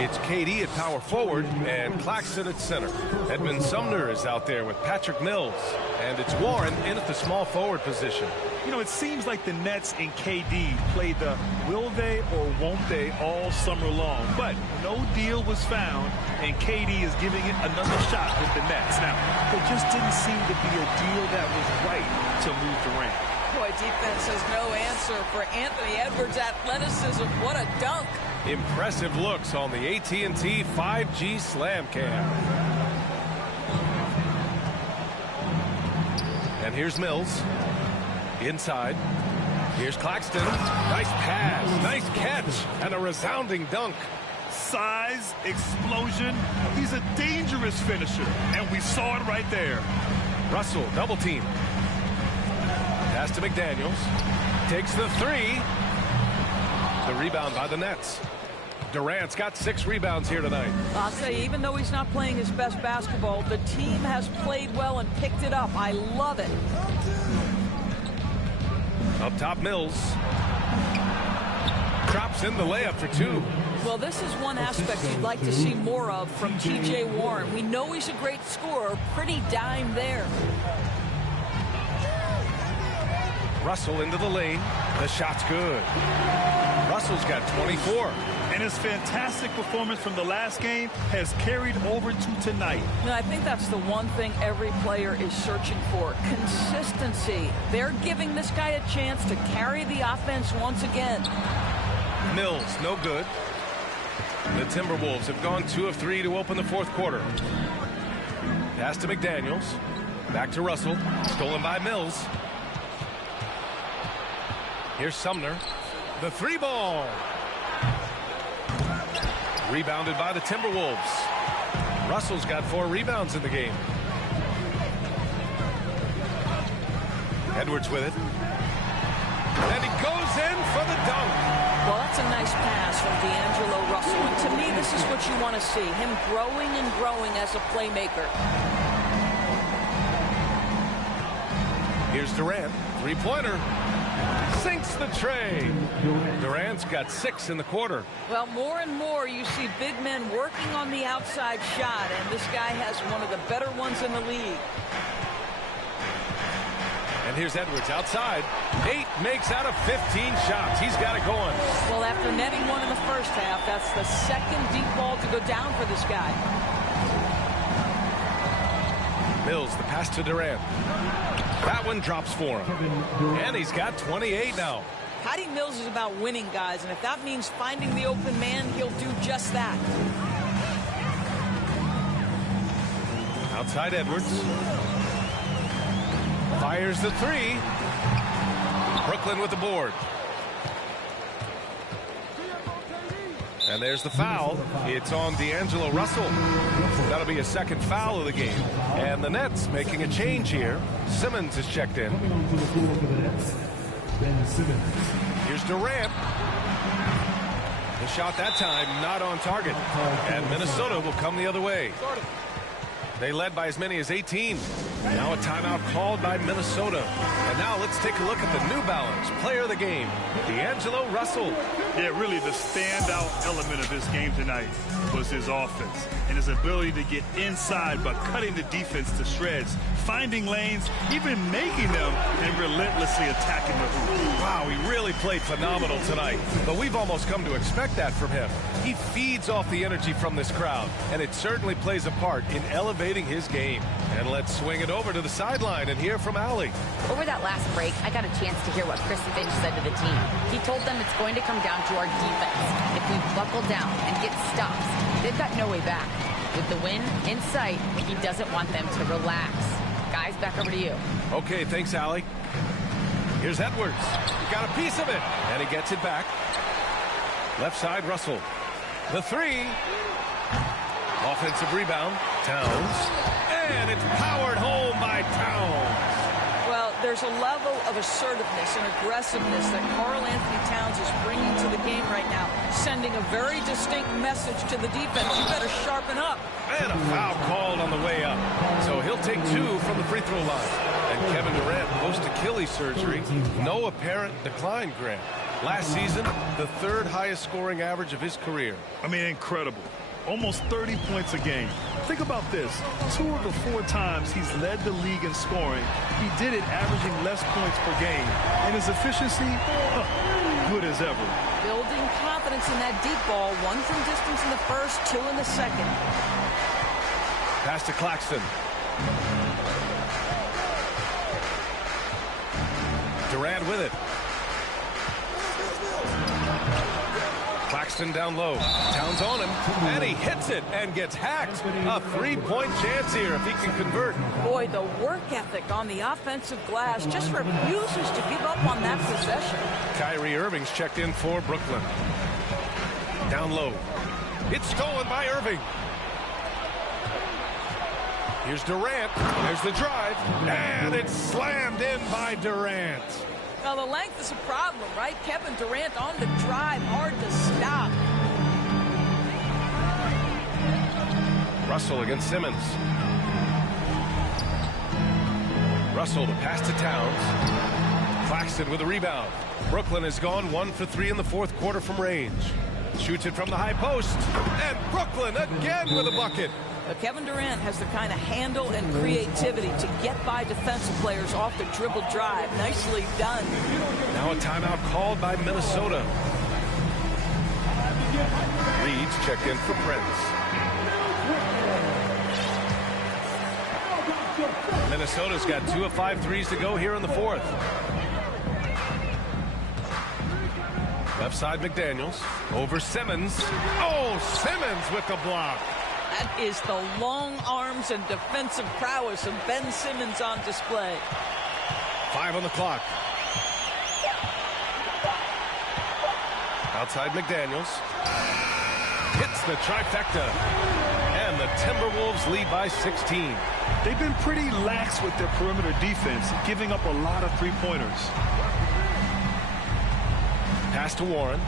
It's KD at power forward and Claxton at center. Edmund Sumner is out there with Patrick Mills. And it's Warren in at the small forward position. You know, it seems like the Nets and KD played the will they or won't they all summer long. But no deal was found, and KD is giving it another shot with the Nets. Now, there just didn't seem to be a deal that was right to move Durant. Boy, defense has no answer for Anthony Edwards' athleticism. What a dunk. Impressive looks on the AT&T 5G Slam Cam. And here's Mills. Inside. Here's Claxton. Nice pass. Nice catch. And a resounding dunk. Size, explosion. He's a dangerous finisher. And we saw it right there. Russell, double team. Pass to McDaniels. Takes the 3. The rebound by the Nets. Durant's got 6 rebounds here tonight. I'll tell you, even though he's not playing his best basketball, the team has played well and picked it up. I love it. Up top, Mills. Drops in the layup for 2. Well, this is one aspect you'd like to see more of from T.J. Warren. We know he's a great scorer. Pretty dime there. Russell into the lane. The shot's good. Russell's got 24. And his fantastic performance from the last game has carried over to tonight. No, I think that's the one thing every player is searching for. Consistency. They're giving this guy a chance to carry the offense once again. Mills, no good. The Timberwolves have gone 2 of 3 to open the 4th quarter. Pass to McDaniels. Back to Russell. Stolen by Mills. Here's Sumner. The 3 ball. Rebounded by the Timberwolves. Russell's got 4 rebounds in the game. Edwards with it. And he goes in for the dunk. Well, that's a nice pass from D'Angelo Russell. And to me, this is what you want to see. Him growing and growing as a playmaker. Here's Durant. Three-pointer. Sinks the tray. Durant's got 6 in the quarter. Well, more and more you see big men working on the outside shot, and this guy has one of the better ones in the league. And here's Edwards outside. 8 makes out of 15 shots. He's got it going. Well, after netting one in the first half, that's the second deep ball to go down for this guy. Mills, the pass to Durant. That one drops for him. And he's got 28 now. Patty Mills is about winning, guys, and if that means finding the open man, he'll do just that. Outside Edwards. Fires the 3. Brooklyn with the board. And there's the foul. It's on D'Angelo Russell. That'll be a second foul of the game. And the Nets making a change here. Simmons is checked in. Here's Durant. The shot that time not on target. And Minnesota will come the other way. They led by as many as 18. Now a timeout called by Minnesota. And now let's take a look at the New Balance player of the game, D'Angelo Russell. Yeah, really the standout element of this game tonight was his offense and his ability to get inside by cutting the defense to shreds, finding lanes, even making them, and relentlessly attacking the hoop. Wow, he really played phenomenal tonight. But we've almost come to expect that from him. He feeds off the energy from this crowd, and it certainly plays a part in elevating his game. And let's swing it over to the sideline and hear from Allie. Over that last break, I got a chance to hear what Chris Finch said to the team. He told them it's going to come down to our defense. If we buckle down and get stops, they've got no way back. With the win in sight, he doesn't want them to relax. Guys, back over to you. Okay, thanks, Allie. Here's Edwards. He got a piece of it, and he gets it back. Left side, Russell. The 3. Offensive rebound. Towns. And it's powered home by Towns. Well, there's a level of assertiveness and aggressiveness that Karl Anthony Towns is bringing to the game right now, sending a very distinct message to the defense. You better sharpen up. And a foul called on the way up. So he'll take 2 from the free throw line. And Kevin Durant post Achilles surgery. No apparent decline, Grant. Last season, the 3rd highest scoring average of his career. I mean, incredible. Almost 30 points a game. Think about this. 2 of the 4 times he's led the league in scoring, he did it averaging less points per game. And his efficiency, good as ever. Building confidence in that deep ball. 1 from distance in the first, 2 in the second. Pass to Claxton. Durant with it. Claxton down low. Towns on him, and he hits it and gets hacked. A 3-point chance here if he can convert. Boy, the work ethic on the offensive glass just refuses to give up on that possession. Kyrie Irving's checked in for Brooklyn. Down low. It's stolen by Irving. Here's Durant. There's the drive, and it's slammed in by Durant. Now, the length is a problem, right? Kevin Durant on the drive, hard to stop. Russell against Simmons. Russell, the pass to Towns. Claxton with a rebound. Brooklyn has gone 1 for 3 in the 4th quarter from range. Shoots it from the high post. And Brooklyn again with a bucket. Kevin Durant has the kind of handle and creativity to get by defensive players off the dribble drive. Nicely done. Now a timeout called by Minnesota. Reed's checked in for Prince. Minnesota's got 2 of 5 threes to go here in the 4th. Left side McDaniels. Over Simmons. Oh, Simmons with the block. That is the long arms and defensive prowess of Ben Simmons on display. 5 on the clock. Outside McDaniels. Hits the trifecta. And the Timberwolves lead by 16. They've been pretty lax with their perimeter defense, giving up a lot of 3-pointers. Pass to Warren.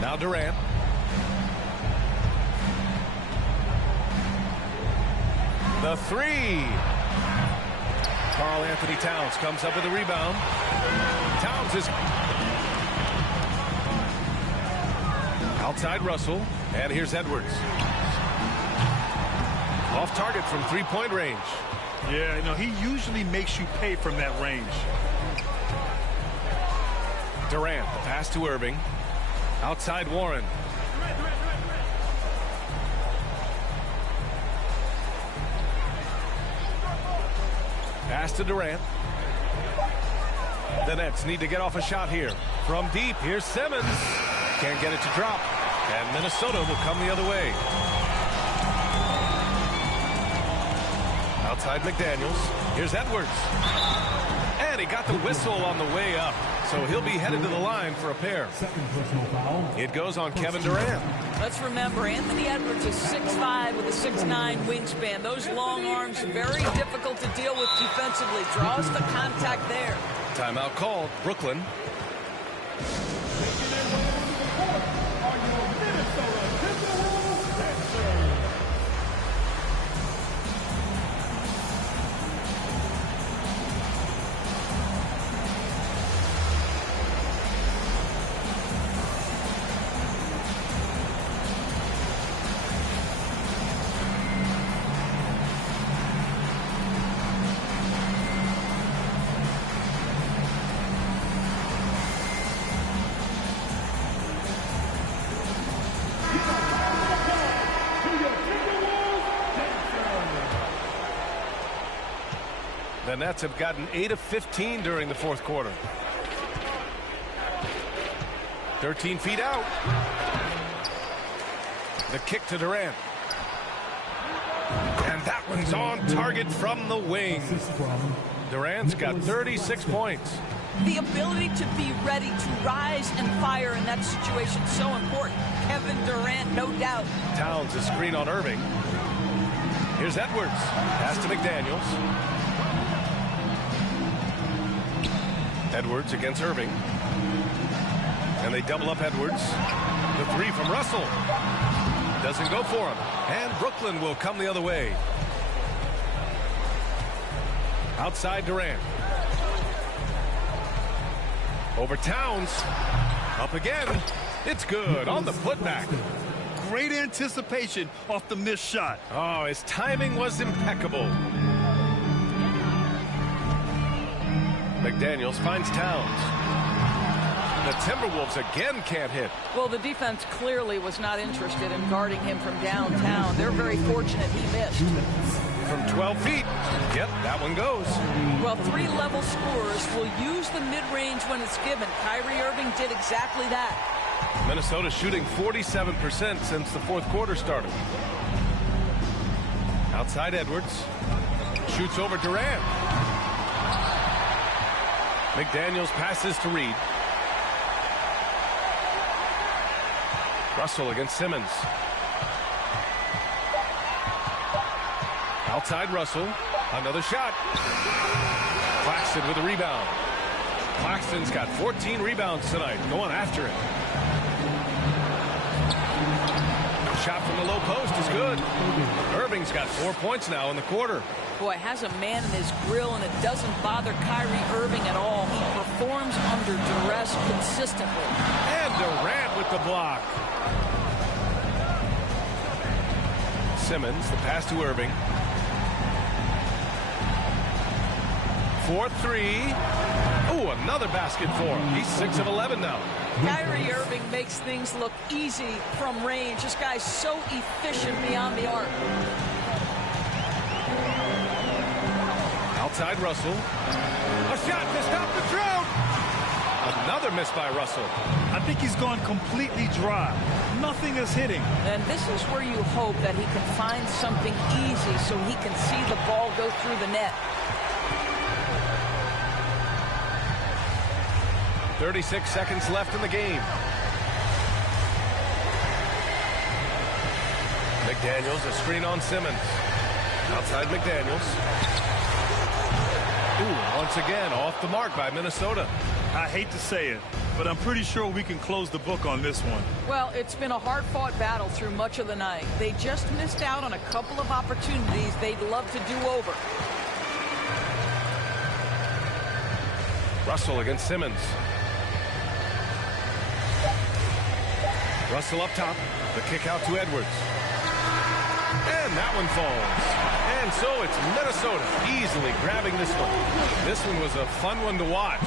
Now Durant. The three. Karl Anthony Towns comes up with a rebound. Towns is outside Russell, and here's Edwards. Off target from three-point range. Yeah, you know, he usually makes you pay from that range. Durant, the pass to Irving. Outside Warren. Pass to Durant. The Nets need to get off a shot here. From deep, here's Simmons. Can't get it to drop. And Minnesota will come the other way. Outside McDaniels. Here's Edwards. And he got the whistle on the way up. So he'll be headed to the line for a pair. It goes on Kevin Durant. Let's remember, Anthony Edwards is 6'5" with a 6'9" wingspan. Those long arms, very difficult to deal with defensively. Draws the contact there. Timeout called. Brooklyn. The Nets have gotten 8 of 15 during the fourth quarter. 13 feet out. The kick to Durant. And that one's on target from the wing. Durant's got 36 points. The ability to be ready to rise and fire in that situation is so important. Kevin Durant, no doubt. Towns a screen on Irving. Here's Edwards. Pass to McDaniels. Edwards against Irving. And they double up Edwards. The three from Russell. Doesn't go for him. And Brooklyn will come the other way. Outside Durant. Over Towns. Up again. It's good on the putback. Great anticipation off the missed shot. Oh, his timing was impeccable. McDaniels finds Towns. The Timberwolves again can't hit. Well, the defense clearly was not interested in guarding him from downtown. They're very fortunate he missed. From 12 feet. Yep, that one goes. Well, three-level scorers will use the mid-range when it's given. Kyrie Irving did exactly that. Minnesota shooting 47% since the fourth quarter started. Outside Edwards. Shoots over Durant. McDaniels passes to Reed. Russell against Simmons. Outside Russell. Another shot. Claxton with a rebound. Claxton's got 14 rebounds tonight. Going after it. Shot from the low post is good. Irving's got 4 points now in the quarter. Boy, has a man in his grill, and it doesn't bother Kyrie Irving at all. He performs under duress consistently. And Durant with the block. Simmons, the pass to Irving. 4-3. Oh, another basket for him. He's 6 of 11 now. Kyrie Irving makes things look easy from range. This guy's so efficient beyond the arc. Outside Russell. A shot to stop the drought. Another miss by Russell. I think he's gone completely dry. Nothing is hitting. And this is where you hope that he can find something easy so he can see the ball go through the net. 36 seconds left in the game. McDaniels, a screen on Simmons. Outside McDaniels. Ooh, once again, off the mark by Minnesota. I hate to say it, but I'm pretty sure we can close the book on this one. Well, it's been a hard-fought battle through much of the night. They just missed out on a couple of opportunities they'd love to do over. Russell against Simmons. Russell up top. The kick out to Edwards. And that one falls. And so it's Minnesota easily grabbing this one. This one was a fun one to watch.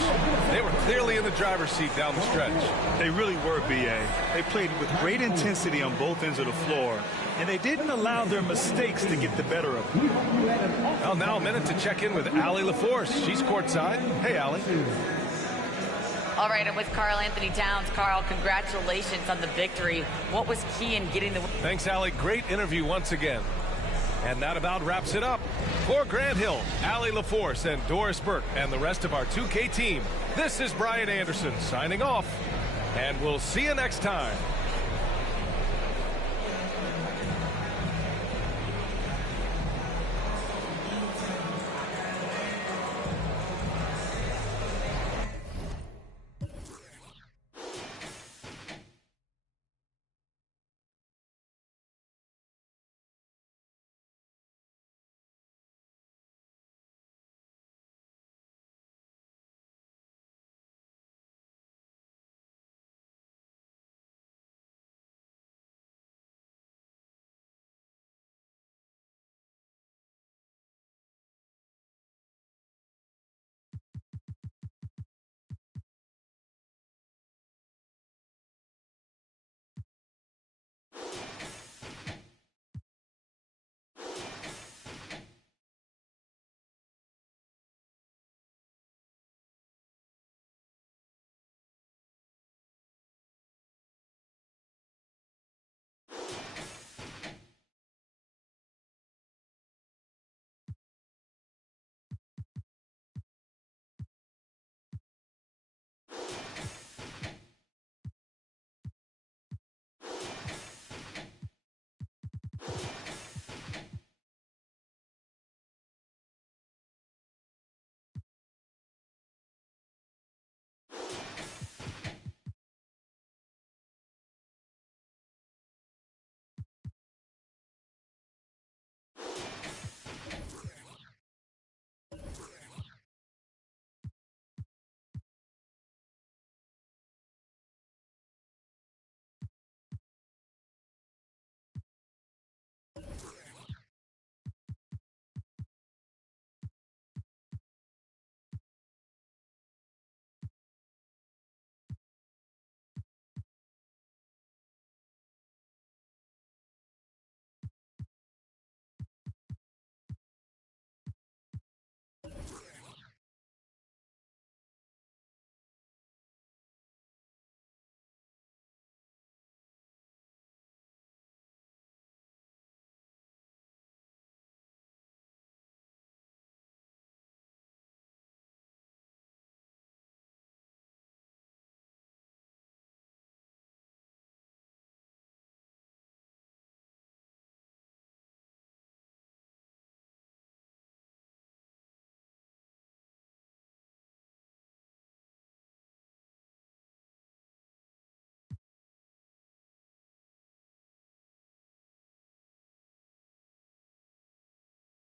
They were clearly in the driver's seat down the stretch. They really were, B.A. They played with great intensity on both ends of the floor, and they didn't allow their mistakes to get the better of them. Well, now a minute to check in with Allie LaForce. She's courtside. Hey, Allie. All right, I'm with Karl Anthony Towns. Karl, congratulations on the victory. What was key in getting the win? Thanks, Allie. Great interview once again. And that about wraps it up. For Grant Hill, Allie LaForce, and Doris Burke, and the rest of our 2K team, this is Brian Anderson signing off. And we'll see you next time.